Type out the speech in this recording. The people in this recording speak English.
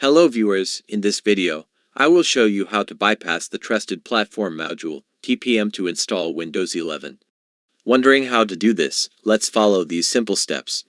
Hello viewers, in this video, I will show you how to bypass the Trusted Platform Module TPM to install Windows 11. Wondering how to do this? Let's follow these simple steps.